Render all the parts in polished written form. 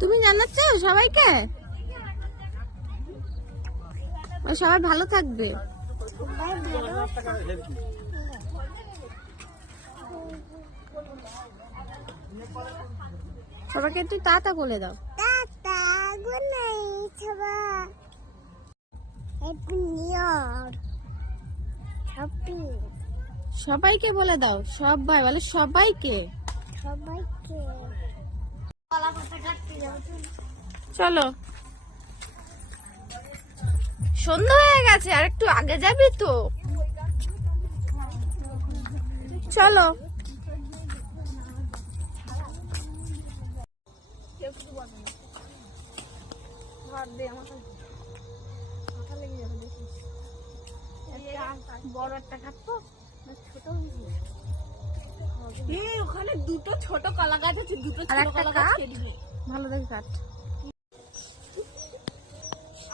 তুমি জানাচ্ছ সবাইকে? সবাই ভালো থাকবে। সবাইকে একটু টাটা বলে দাও। টাটা, গুড নাইট সবাই। সবাইকে বলে দাও, সবাই বলে সবাইকে। সবাইকে চলো, সন্ধ্যা হয়ে গেছে, আর একটু আগে যাবি তো। চলো। বড় একটা খাবো, ছোট ওখানে দুটো ছোট কলা গাছ আছে, দুটো ছোট কলা গাছ কেটে দিবি। ভালো দেখে কাট।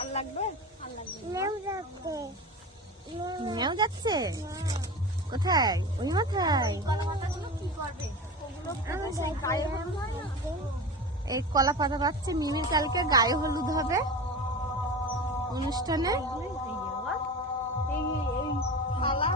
আর লাগবে? আর লাগবে। নেও যাচ্ছে। কোথায়? ওই মাথায়। কলা পাতাগুলো কি করবে? ওগুলো গায়ে হলুদ হয় না? এই কলা পাতা পাচ্ছে মিমির কালকে গায়ে হলুদ হবে অনুষ্ঠানে। এই মালা